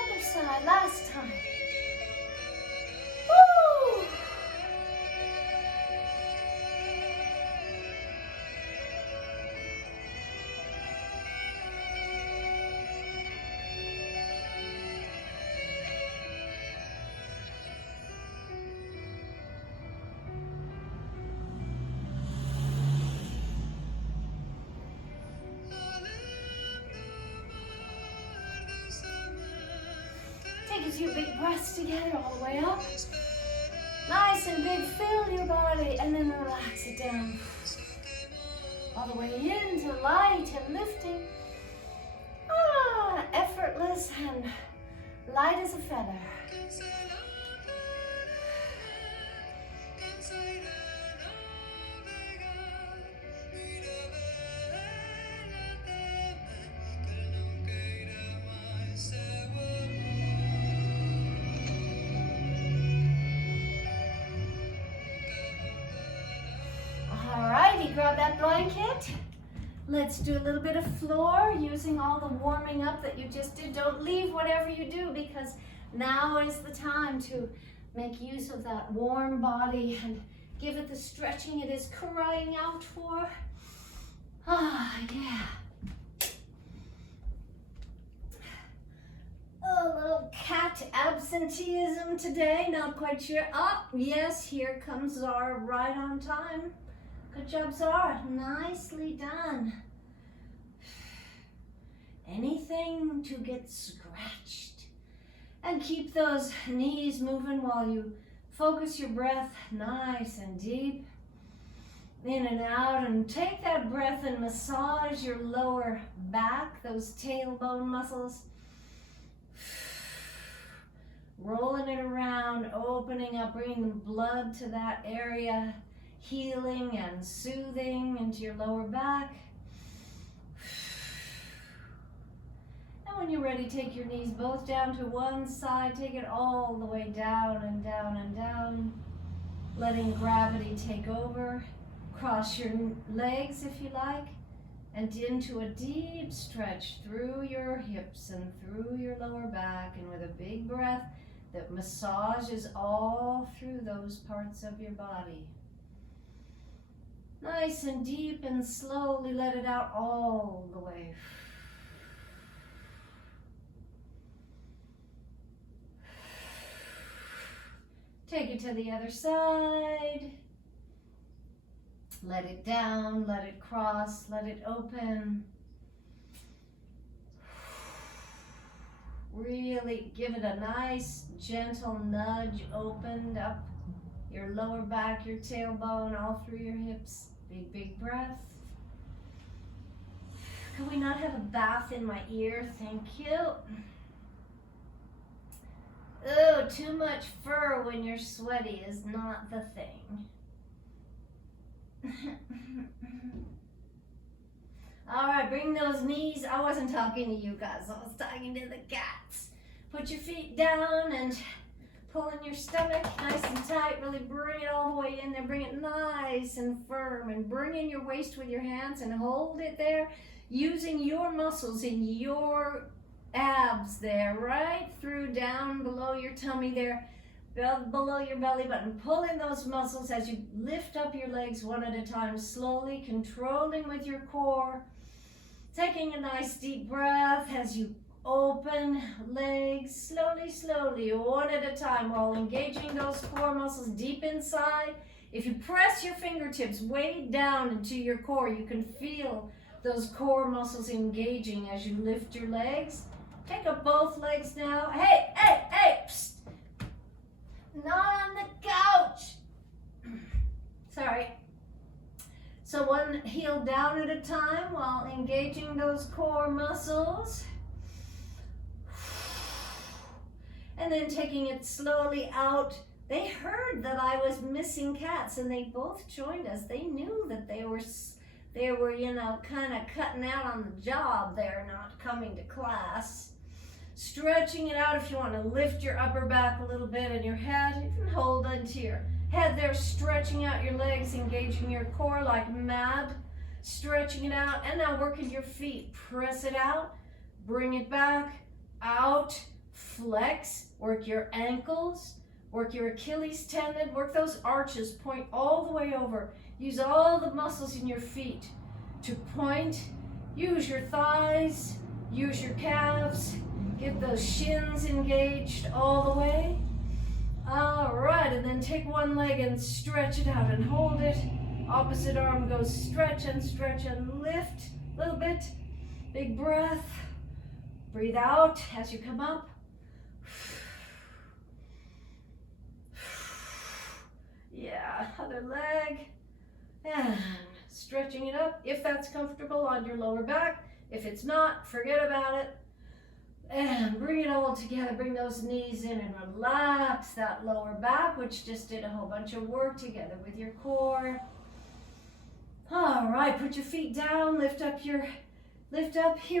Other side, last time. Woo! Take a few big breaths together all the way up. Nice and big, fill your body and then relax it down. All the way into light and lifting. Effortless and light as a feather. Alrighty, grab that blanket. Let's do a little bit of floor using all the warming up that you just did. Don't leave whatever you do because now is the time to make use of that warm body and give it the stretching it is crying out for. Ah, yeah. A little cat absenteeism today, not quite sure. Ah, yes, here comes Zara right on time. Good job, Zara. Nicely done. Anything to get scratched. And keep those knees moving while you focus your breath nice and deep. In and out, and take that breath and massage your lower back, those tailbone muscles. Rolling it around, opening up, bringing the blood to that area. Healing and soothing into your lower back. And when you're ready, take your knees both down to one side. Take it all the way down and down and down. Letting gravity take over. Cross your legs if you like. And into a deep stretch through your hips and through your lower back. And with a big breath that massages all through those parts of your body. Nice and deep and slowly let it out all the way. Take it to the other side. Let it down, let it cross, let it open. Really give it a nice, gentle nudge. Opened up your lower back, your tailbone, all through your hips. Big, big breath. Could we not have a bath in my ear? Thank you. Oh, too much fur when you're sweaty is not the thing. All right, bring those knees. I wasn't talking to you guys. I was talking to the cats. Put your feet down and pull in your stomach nice and tight. Really bring it all the way in there. Bring it nice and firm. And bring in your waist with your hands and hold it there using your muscles in your abs there, right through down below your tummy there, below your belly button. Pull in those muscles as you lift up your legs one at a time, slowly controlling with your core. Taking a nice deep breath as you open legs slowly, slowly, one at a time while engaging those core muscles deep inside. If you press your fingertips way down into your core, you can feel those core muscles engaging as you lift your legs. Take up both legs now. Hey, hey, hey, psst. Not on the couch. Sorry. So one heel down at a time while engaging those core muscles. And then taking it slowly out. They heard that I was missing cats and they both joined us. They knew that they were, you know, kind of cutting out on the job there, not coming to class. Stretching it out if you want to lift your upper back a little bit and your head. You can hold onto your head there, stretching out your legs, engaging your core like mad. Stretching it out, and now working your feet. Press it out, bring it back, out, flex, work your ankles, work your Achilles tendon, work those arches, point all the way over. Use all the muscles in your feet to point. Use your thighs, use your calves. Get those shins engaged all the way. All right, and then take one leg and stretch it out and hold it. Opposite arm goes stretch and lift a little bit. Big breath. Breathe out as you come up. Yeah, other leg. And stretching it up if that's comfortable on your lower back. If it's not, forget about it. And bring it all together. Bring those knees in and relax that lower back, which just did a whole bunch of work together with your core. All right, put your feet down, lift up. Here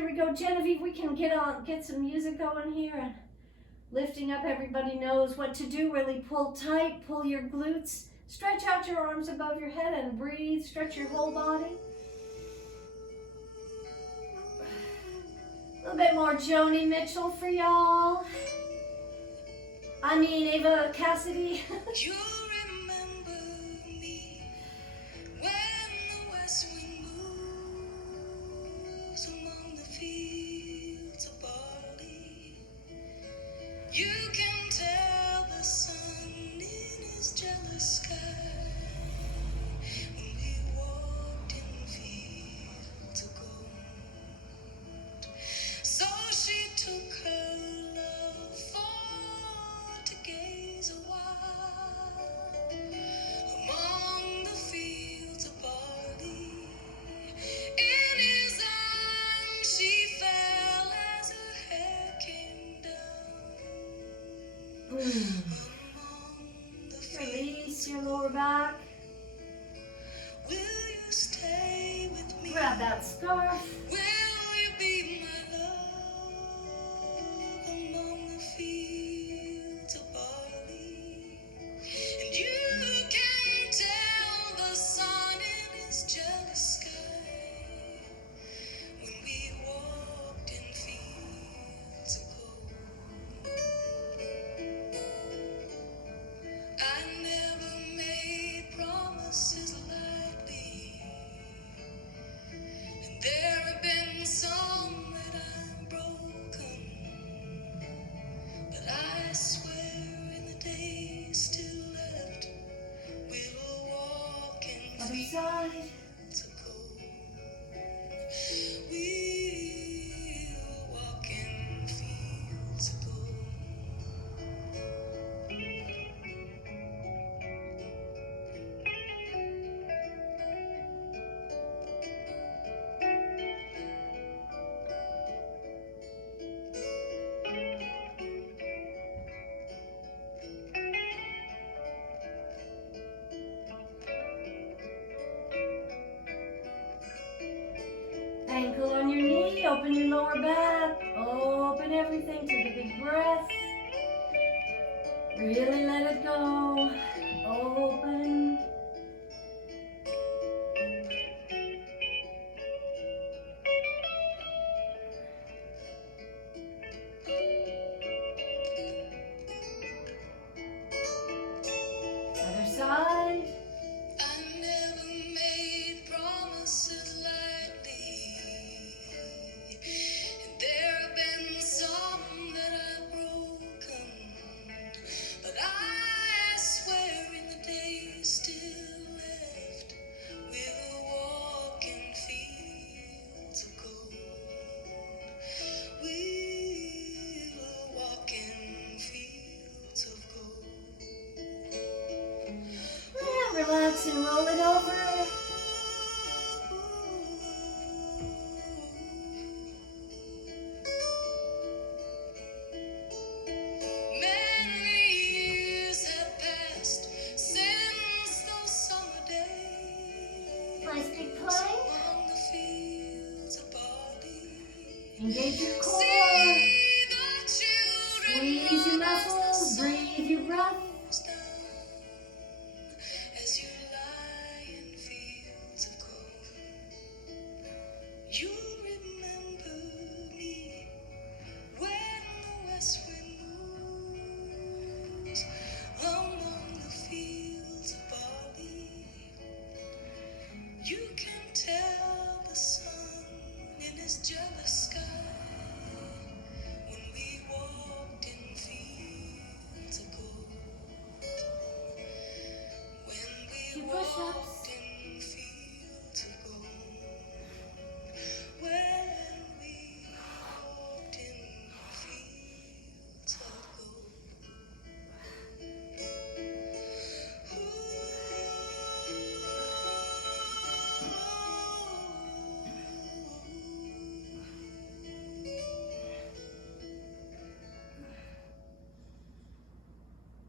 we go. Genevieve, we can get some music going here. And lifting up, everybody knows what to do. Really pull tight, pull your glutes. Stretch out your arms above your head and breathe. Stretch your whole body. A little bit more Joni Mitchell for y'all. Ava Cassidy. You remember me when the west wind moves among the fields of barley. You can tell the sun in his jealous sky when we walked in fields of gold. So she took her love for to gaze a while among the fields of barley. In his arms she fell as her hair came down. Among the Release your lower back. Will you stay with me? Grab that scarf. Will you be my love among the fields of barley? And you can tell the sun in his jealous sky when we walked in fields of gold. I never made promises lightly. There have been some that I've broken, but I swear in the days still left, we'll walk in Other side. fields of gold. We'll walk in fields open your lower back. Open everything. Take a big breath. Really let it go. Open. Other side. I never made promises lightly, and there have been some that I've broken, but I swear in the days still left, we'll walk in fields of gold. We will walk in fields of gold. Yeah, relax and roll it over. Many years have passed since those summer days. Nice big plank. Among the fields of barley. Engage your core. See the children Squeeze your muscles. Breathe your breath. down as you lie in fields of gold. You remember me when the west wind moves among the fields of barley. You can tell the sun in his jealous sky when we walked in fields of gold. When we Few push-ups. walked in fields of gold. When we walked in fields of gold.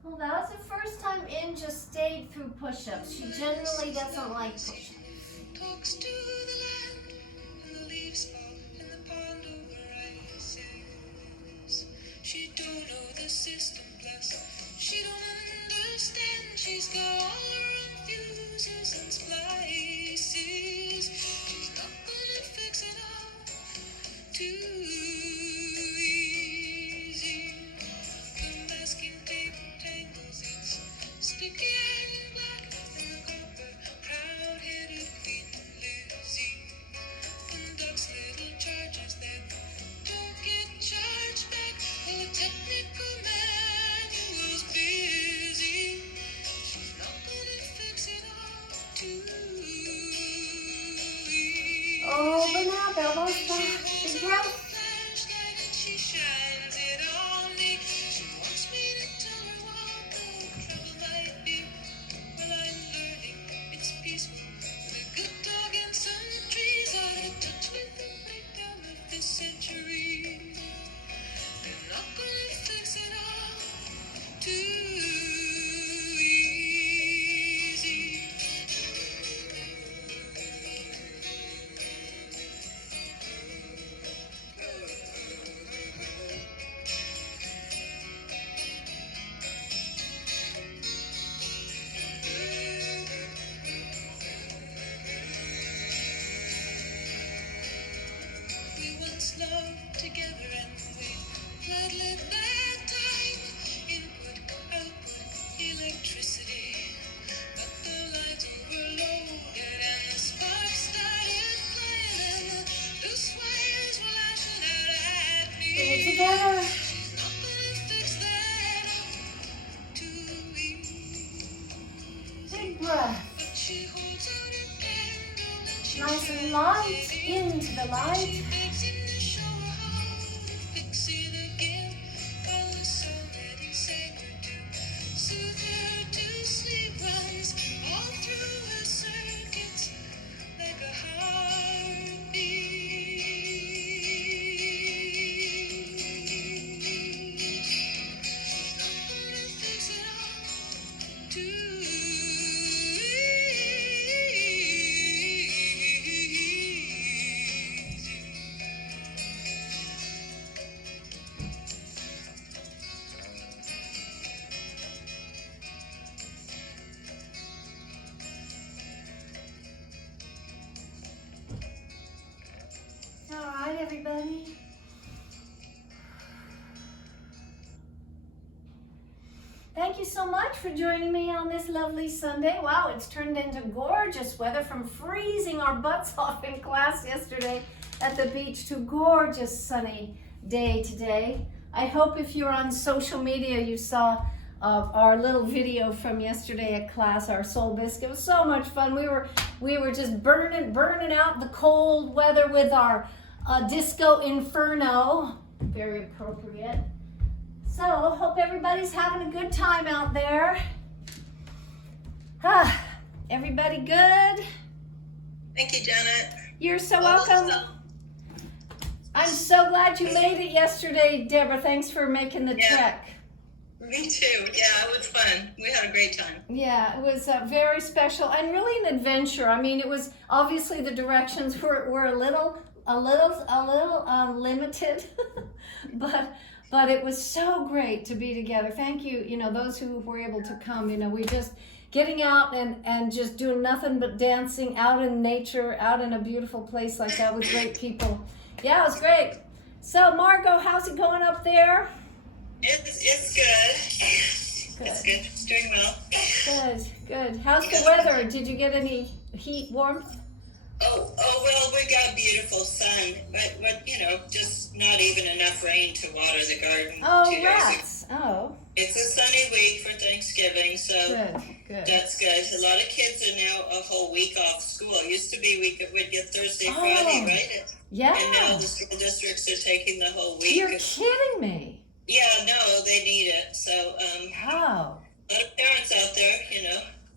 Well, that was the first time In just stayed through push-ups. She generally doesn't like push-ups. Talks to the land, and the leaves fall in the pond over ices. She don't know the system, plus she don't understand. She's got all her own fuses and splices. She's not gonna fix it all too easy. The masking tape tangles its sticky iron black and the copper proud-headed Queen Lizzie conducts little charges that don't get charged back. Well, the technical manual's busy. She's not gonna fix it all too easy. Open up, elbows back. Big breath. Flashlight and she shines it on me. She wants me to tell her what the trouble might be. Well, I'm learning it's peaceful with a good dog and some trees out of touch with the breakdown of this century. They're not gonna fix it all too easy. We once loved together and we gladly that time. Input, output, electricity. But the lights overloaded and the sparks started flying and the loose wires were lashing out at me. Bring it together. She's not gonna fix that too easy. Big breath. But she holds out a candle and she Nice and shines light. it in. Into the light. She begs him to show her how to fix it again. While the song that he sang her to soothe her to sleep runs all through her circuits like a heartbeat. She's not gonna fix it all too easy. Thank you so much for joining me on this lovely Sunday. Wow, it's turned into gorgeous weather from freezing our butts off in class yesterday at the beach to gorgeous sunny day today. I hope if you're on social media you saw our little video from yesterday at class, our Soul Bisque. It was so much fun. We were just burning out the cold weather with our Disco Inferno. Very appropriate. So, hope everybody's having a good time out there. Everybody good? Thank you, Janet. You're so welcome. I'm so glad you made it yesterday, Deborah. Thanks for making the trek. Me too. Yeah, it was fun. We had a great time. Yeah, it was very special and really an adventure. I mean, it was obviously the directions were a little limited, but it was so great to be together. Thank you, those who were able to come. We just getting out and just doing nothing but dancing out in nature, out in a beautiful place like that with great people. Yeah, it was great. So, Margot, how's it going up there? It's good. Good. It's good. It's doing well. Good. How's the weather? Did you get any heat, warmth? Oh, well, we got beautiful sun, but just not even enough rain to water the garden. Oh, 2 days rats. Oh. It's a sunny week for Thanksgiving, so Good. that's good. A lot of kids are now a whole week off school. It used to be we would get Thursday, Friday, right? Yeah. And now the school districts are taking the whole week. You're kidding me. Yeah, no, they need it. So, Wow. a lot of parents out there,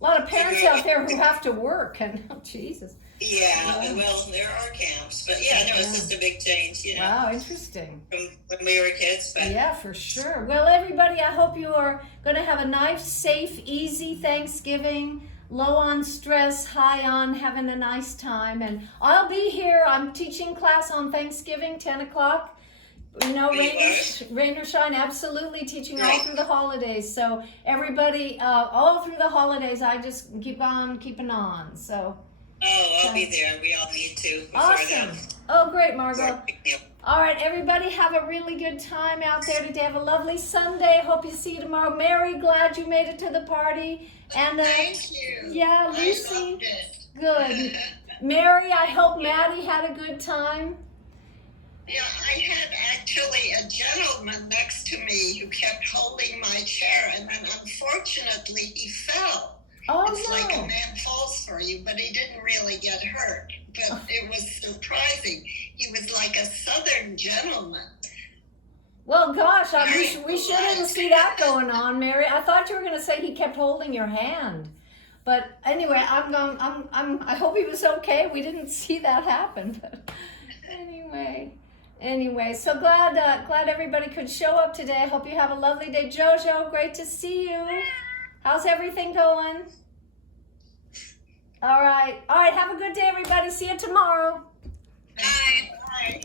A lot of parents out there who have to work, and Jesus. Yeah, well, there are camps, but it's just a big change, Wow, interesting. from when we were kids. But Yeah, for sure. Well, everybody, I hope you are going to have a nice, safe, easy Thanksgiving. Low on stress, high on having a nice time. And I'll be here. I'm teaching class on Thanksgiving, 10 o'clock. Rain or shine, absolutely teaching all through the holidays. So everybody, all through the holidays, I just keep on keeping on. So. I'll be there. We all need to. Awesome. Oh, great, Margot. All right, everybody, have a really good time out there today. Have a lovely Sunday. Hope you see you tomorrow. Mary, glad you made it to the party. And Thank you. Yeah, Lucy. I loved it. Good. Mary, I hope Maddie had a good time. Yeah, I had actually a gentleman next to me who kept holding my chair, and then unfortunately he fell. Oh, It's no. like a man falls for you, but he didn't really get hurt. But it was surprising. He was like a Southern gentleman. Well, gosh, we shouldn't see that going on, Mary. I thought you were going to say he kept holding your hand. But anyway, I hope he was okay. We didn't see that happen. But anyway, so glad everybody could show up today. I hope you have a lovely day. Jojo, great to see you. How's everything going? All right. Have a good day, everybody. See you tomorrow. Bye.